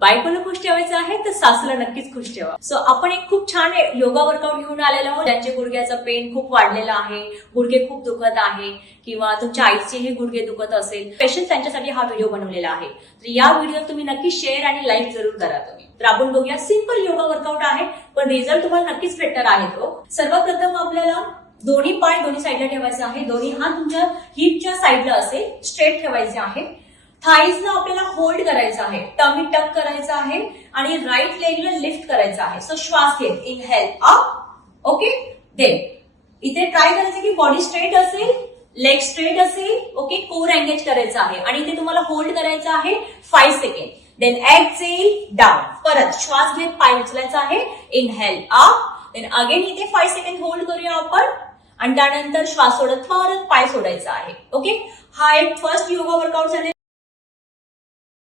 बायकोला खुश ठेवायचं आहे तर सासूला नक्कीच खुश ठेवा. सो आपण एक खूप छान योगा वर्कआउट घेऊन आलेलो आहोत. ज्यांचे गुडघ्याचा पेन खूप वाढलेला आहे, गुडघे खूप दुखत आहे किंवा तुमच्या आईचेही गुडघे दुखत असेल, स्पेशल त्यांच्यासाठी हा व्हिडिओ बनवलेला आहे. तर या व्हिडिओ तुम्ही नक्की शेअर आणि लाईक जरूर करा तुम्ही. तर आपण बघूया, सिंपल योगा वर्कआउट आहे पण रिझल्ट तुम्हाला नक्कीच भेटणार आहे. तो सर्वप्रथम आपल्याला दोन्ही पाय दोन्ही साईडला ठेवायचे आहे. दोन्ही हात तुमच्या हिपच्या साईडला असेल, स्ट्रेट ठेवायचे आहे. थाईजला आपल्याला होल्ड करायचं आहे, टमी टक करायचं आहे आणि राईट लेगला लिफ्ट करायचं आहे. सो श्वास घेत, इनहेल अप, ओके. देन इथे ट्राय करायचं की बॉडी स्ट्रेट असेल, लेग स्ट्रेट असेल, ओके. कोर एंगेज करायचं आहे आणि इथे तुम्हाला होल्ड करायचं आहे 5 सेकंड. Then exhale down. परत श्वास घेत पाय उचलायचा आहे, इनहेल अप. देन अगेन इथे 5 सेकंड होल्ड करूया आपण आणि त्यानंतर श्वास सोडत परत पाय सोडायचा आहे, ओके. हा एक फर्स्ट योगा वर्कआउट झाले.